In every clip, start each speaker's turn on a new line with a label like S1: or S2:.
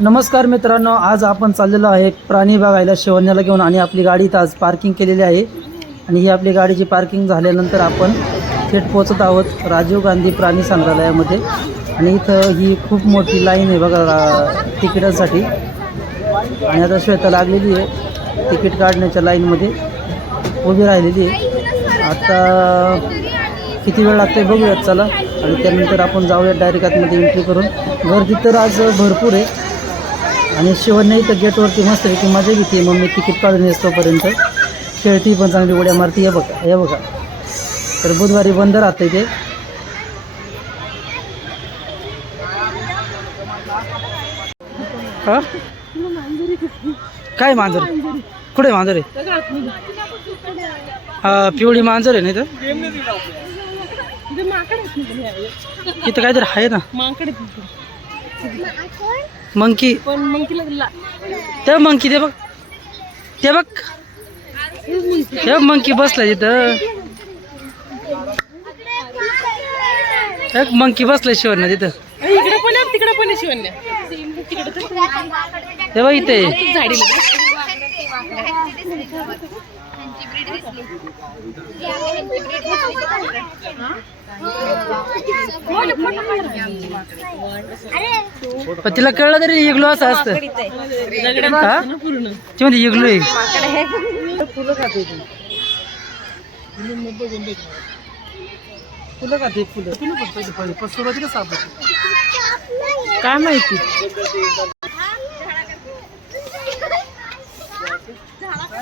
S1: नमस्कार मित्रांनो आज आपण चाललेलो आहे प्राणी बघायला शेवण्याला घेऊन आणि आपली गाडी इथं आज पार्किंग केलेली आहे. आणि ही आपली गाडीची पार्किंग झाल्यानंतर आपण थेट पोचत आहोत राजीव गांधी प्राणी संग्रहालयामध्ये. आणि इथं ही खूप मोठी लाईन आहे बघा तिकिटासाठी. तिकिटांसाठी आणि आता श्वेता लागलेली आहे तिकीट काढण्याच्या लाईनमध्ये उभी राहिलेली आहे. आता किती वेळ लागते बघूयात चला. आणि त्यानंतर आपण जाऊयात डायरेक्ट आतमध्ये एंट्री करून. गर्दी तर आज भरपूर आहे. आणि शिवण्या इथं गेटवरती मस्त की मजा घेते मग मी तिकीट काढून येस तोपर्यंत. खेळती पण चांगली उड्या मारती. हे बघा हे बघा. तर बुधवारी बंद राहतं ते हा? काय मांजर? कुठे मांजर आहे? पिवळी मांजर आहे नाही तर इथं काहीतरी आहे ना? मंकी.
S2: पण मग तिला
S1: ते मंकी ते बघ. ते बघ. ते मंकी बसलाय तिथं एक मंकी बसलाय शिवण्या तिथं.
S2: इकडे पण आहे तिकडे पण शिवण्या. तर
S1: ते बघ इथे.
S2: झाडी
S1: पण तिला कळलं तरी इगलो असं असतं. हा?
S2: पूर्ण
S1: ती इगलो फुलं खाते ती. फुलं खाते फुलं फुलं फक्त पहिले पण सुरुवातीला सापडते काय माहिती?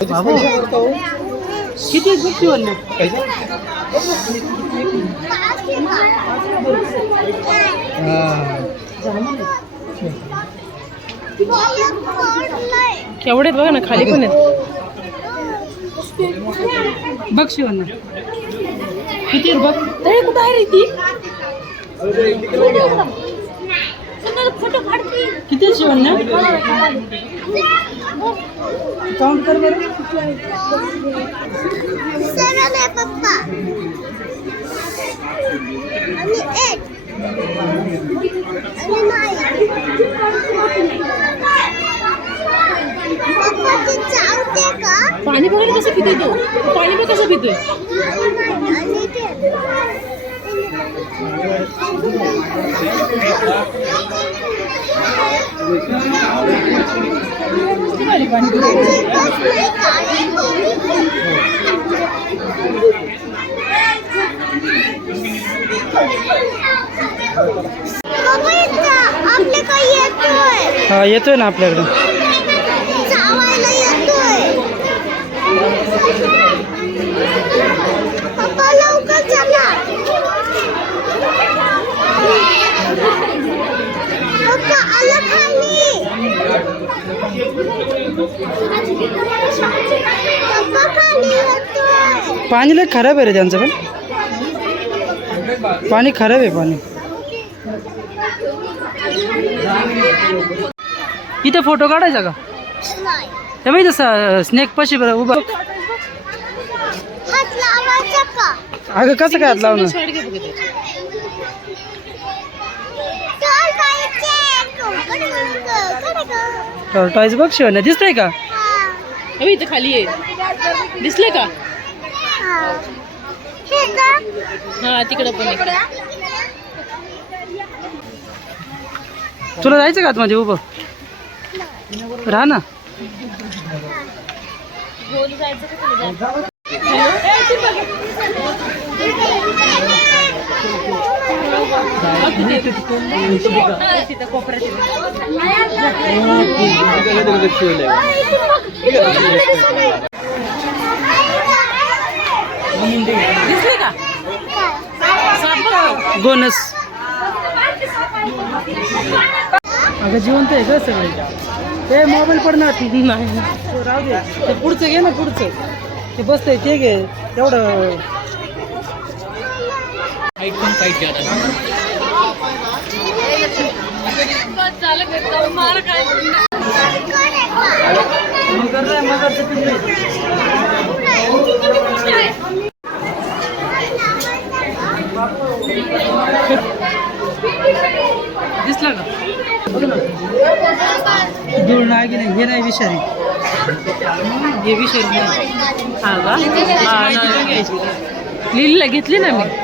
S1: बाबू. किती गुप्ती बनले
S2: केवढे बघा ना खाली पण आहेत.
S1: बघ शिवण्या किती बघ.
S2: तळे कुठं आहे रे ती?
S1: किती शिवण्या? काउंट कर बरं.
S3: पप्पा. आणि एक. आणि नाही. पप्पा ते चावते का?
S2: पाणी बघायला कसं पितोय तो? पाणी बघ कसं पितोय
S3: आणि ते. माझी कसली काळी पप्पा इथं आपले काही येतोय
S1: हा येतोय ना आपल्याकडं
S3: चावायला येतोय पप्पा लवकर चला पप्पा आलं खाली पप्पा खाली येतोय
S1: पाणी लय खराब आहे रे त्यांचं पण पाणी खराब आहे पाणी इथे फोटो काढायचा का
S3: नाही
S1: हे माहिती स्नेक पशी बरं उभा
S3: हात
S1: अगं कसं काय हात लावणं
S2: घे बघ
S1: शिवाय दिसतंय का?
S2: बघ इथे खाली आहे दिसले का?
S3: हा का
S2: तिकडे पण आहे
S1: तुला जायचं का आतमध्ये उभं? राहा ना.
S2: दिसले का
S1: गोनस. अगं जिवंत आहे का सगळे. ते मोबाईल पडणार
S2: नाही.
S1: राहू दे. ते पुढचं घे ना पुढचं. ते बसतंय ते घे. तेवढं ऐकून काही मगरचं दिसला का? ना धूळ नाही की नाही? हे नाही विषारी. हे विषारी नाही.
S2: हा का? लिहिलेलं घेतली ना मी.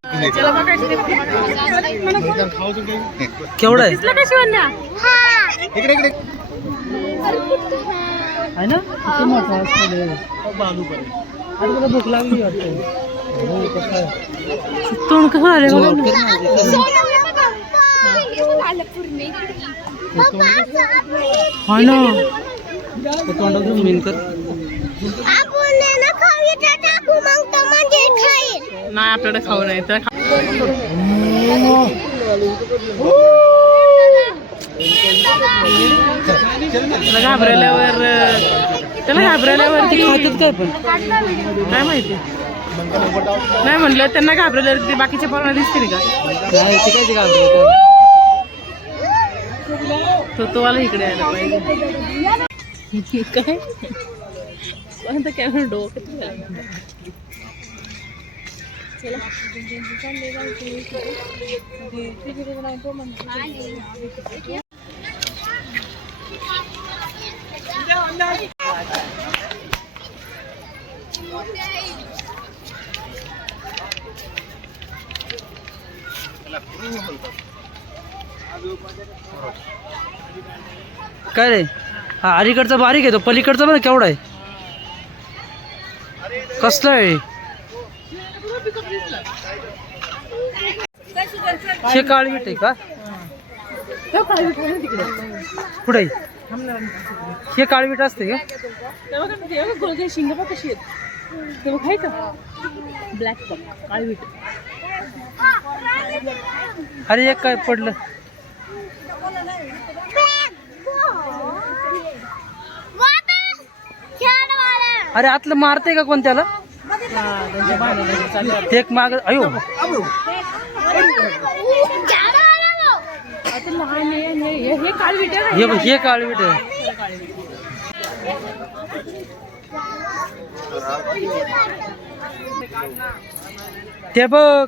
S1: केवढा आहे?
S2: का शिवण्या?
S1: आहे ना? किती मोठा असतो भूक लागली वाटतं. हो
S2: तोंड कसं आले ना.
S1: कर ना,
S2: नाही आपल्याकडे खाऊ नाही तर त्याला घाबरल्यावर त्याला घाबरल्यावर ती
S1: खातात काय पण?
S2: काय माहिती? नाही म्हणलं त्यांना घाबरल्यावर ते बाकीच्या पोरांना दिसतील का?
S1: नाही ते काय ते घाबरतं.
S2: तो तो आला इकडे यायला. पाहिजे काय? कोणता कॅमेरा डोकं
S1: काय रे? हा अलीकडचा बारीक आहे तो. पलीकडचा पण केवढा आहे? कसला आहे? हे काळवीट आहे का? पुढे हे काळवीट असते का?
S2: शिंग कशी आहेत ते बघ ब्लॅक बघ काळवीट
S1: अरे एक काय पडलं? अरे आतलं मारते का कोण त्याला? एक माग अयो.
S2: आता हे हे काळवीट आहे.
S1: बघ,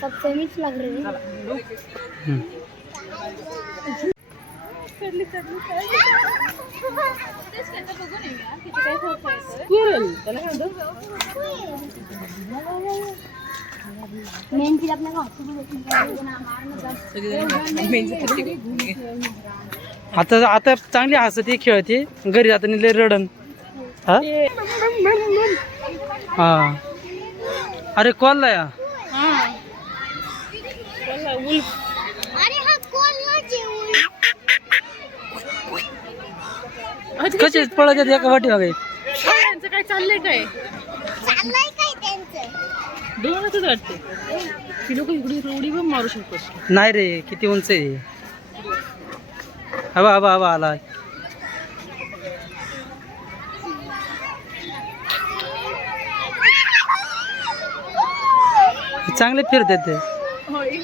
S3: सबसे मिक्स लग रही है।
S1: हम्म.
S2: स्क्विरल त्याला काय म्हणतात?
S3: मेन चीज अपने को
S1: आता आता चांगली हसते खेळते घरी जाताना लय रडन. हा? हा. अरे या?
S2: हा.
S3: हा कोल्हा
S2: अच्छा,
S1: कसे पळत आहेत एका वाटी
S2: यांचं काय चाललंय काय?
S3: चाललंय काय त्यांचं?
S2: दोनच वाटते ती लोक इकडे इकडे उडी पण मारू
S1: नाही रे किती उंच आहे. हवा हवा हवा आला चांगले फिरतात ते.
S2: हो आहे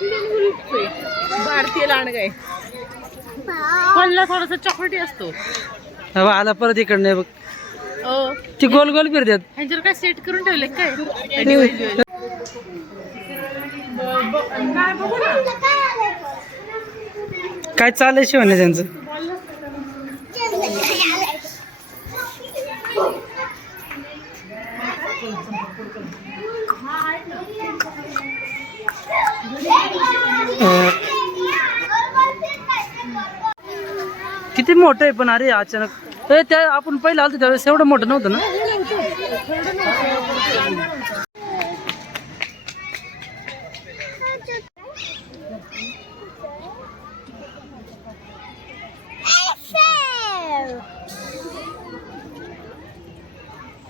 S2: भारतीय लांडगाय पल्ला थोडासा चॉकलेटी असतो.
S1: आला परत इकडनं बघ.
S2: हो.
S1: ती गोल गोल फिरतात
S2: ह्यांच्यावर काय सेट करून ठेवले काय.
S1: काय चाललंय शिवण्या त्यांचं? मोठं आहे पण अरे अचानक. ए, त्या आपण पहिलं आलतो त्यावेळेस एवढं मोठं नव्हतं ना?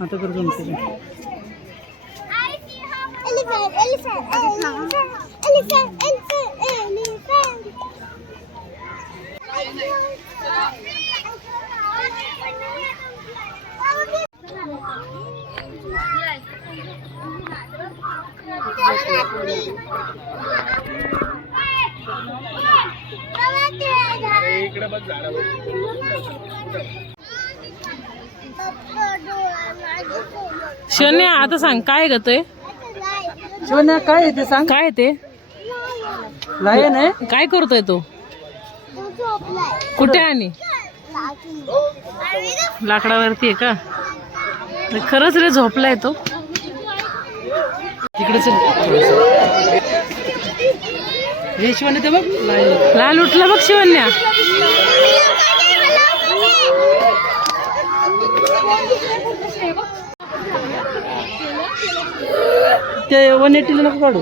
S1: आता कर
S2: शन्य आता सांग काय गतोय
S1: शिवण्या काय आहे ते सांग?
S2: काय ते?
S1: लायन आहे?
S2: काय करतोय तो? कुठे आणि? लाकडावरती आहे का? खरंच रे झोपलाय तो.
S1: तिकडे चल. हे शिवण्या ते बघ.
S2: लाल उठला बघ शिवन्या
S1: ते वन एटीला नको काढू.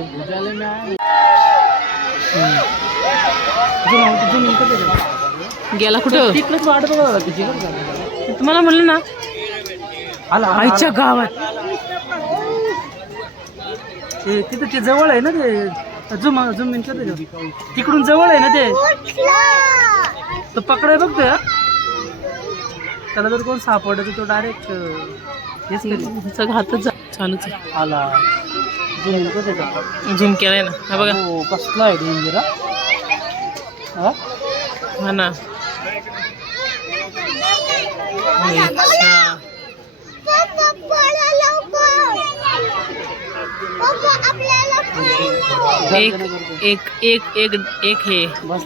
S2: गेला कुठं?
S1: तिकडेच वाट बघा तिची.
S2: तुम्हाला म्हणलं ना
S1: आला आला,
S2: आईच्या गावात.
S1: ते तिथं ते जवळ आहे ना ते झुम झुम इन करते का? तिकडून जवळ आहे ना ते? तो पकडाय हा. त्याला जर कोण सापडलं तो डायरेक्ट हेच
S2: तिचा घातच जा. चालूच
S1: आला. झुम
S2: केलाय ना. हा बघा.
S1: हो कसला आहे डेंजर हा?
S2: हा? ना. अच्छा
S3: आपल्याला
S2: एक एक एक एक एक हे.
S1: बस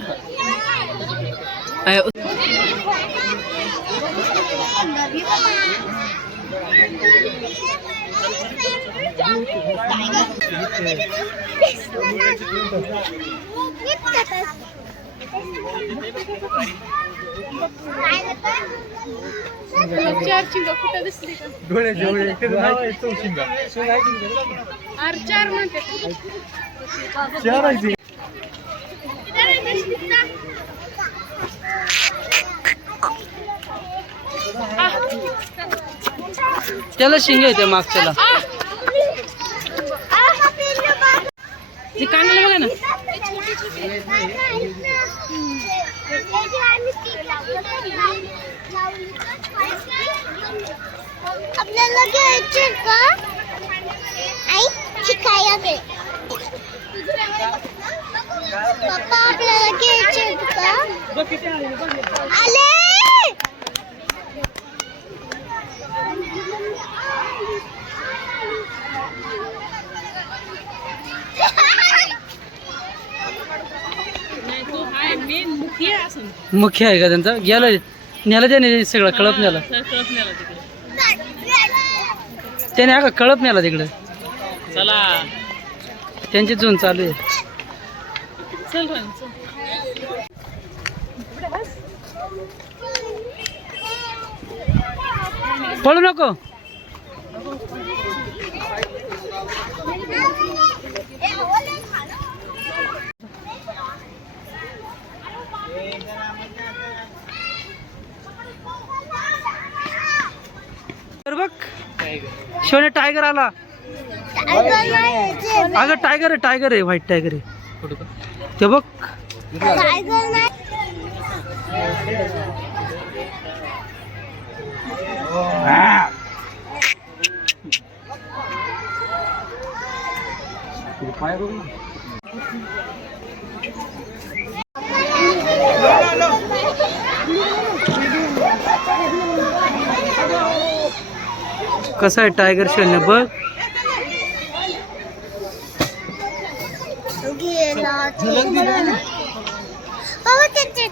S2: चार चिंगा कुठं दिसली का अरे चार म्हणते
S1: त्याला शिंग येते मागच्याला.
S2: ते कांदे बघा ना.
S3: आपल्याला घ्यायचे का? आई शिकायला दे. पप्पा आपल्याला घ्यायचे का? आले
S2: नाही तो हाय मेन मुखी आहे असं
S1: मुख्य आहे का त्यांचा? गेला न्याला त्याने सगळं कळप
S2: तिकडे.
S1: त्याने अगं कळप न्याला तिकडे.
S2: चला.
S1: त्यांची झोन चालू आहे. पळू नको. तर बघ शिवने टायगर आला. अगं टायगर आहे टायगर आहे व्हाईट टायगर आहे. ते बघ.
S3: पाय बघ ना.
S1: कसं आहे टायगर शून्य बघ.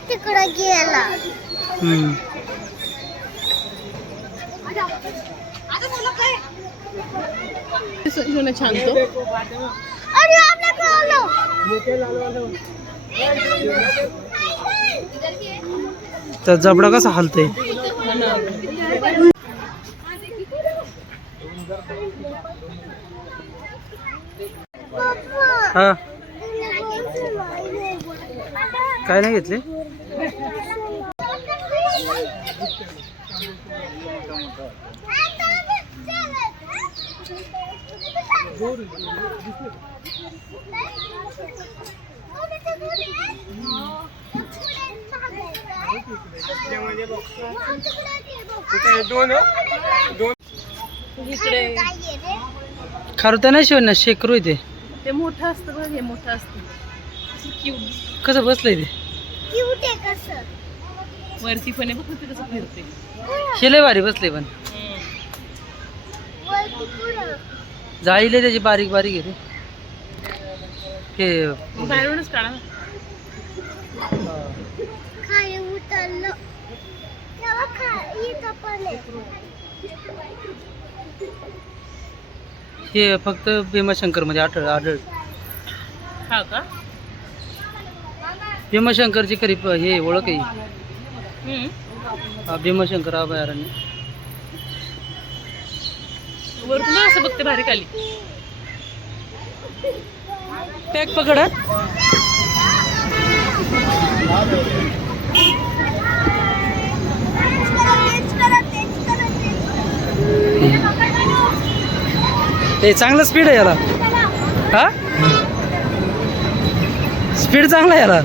S3: तिकडं. गेला.
S2: छान तो
S1: तर जबडा कसा हलतंय? हा. काय नाही घेतले?
S2: दोन इकडे.
S1: खारुता नाही शिवण्या शेकरू आहे ते.
S2: ते मोठं असतं बघ हे मोठं असतं.
S1: कसं बसलंय ते?
S2: वरती पण आहे बघ ते कसं फिरते
S1: हे. लय भारी बसले पण. जाळीले त्याची बारीक बारीक आहे ते हे
S2: बाहेरूनच काढा ना.
S3: खाली उतरलं तेव्हा खा इथं पण आहे.
S1: हे फक्त भीमाशंकरमध्ये आढळ आढळ.
S2: हा का?
S1: भीमाशंकरची खरी प- हे ओळख आहे.
S2: हम्म.
S1: हा, भीमाशंकर अभयारण्य
S2: वरतून असं बघते भारी खाली
S1: पॅक पकड. हा. ते चांगलं स्पीड आहे याला. हा? स्पीड चांगला आहे याला.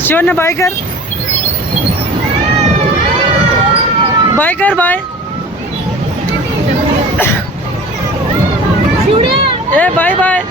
S1: शिवण्या बाय कर. बाय कर बाय. ए बाय बाय.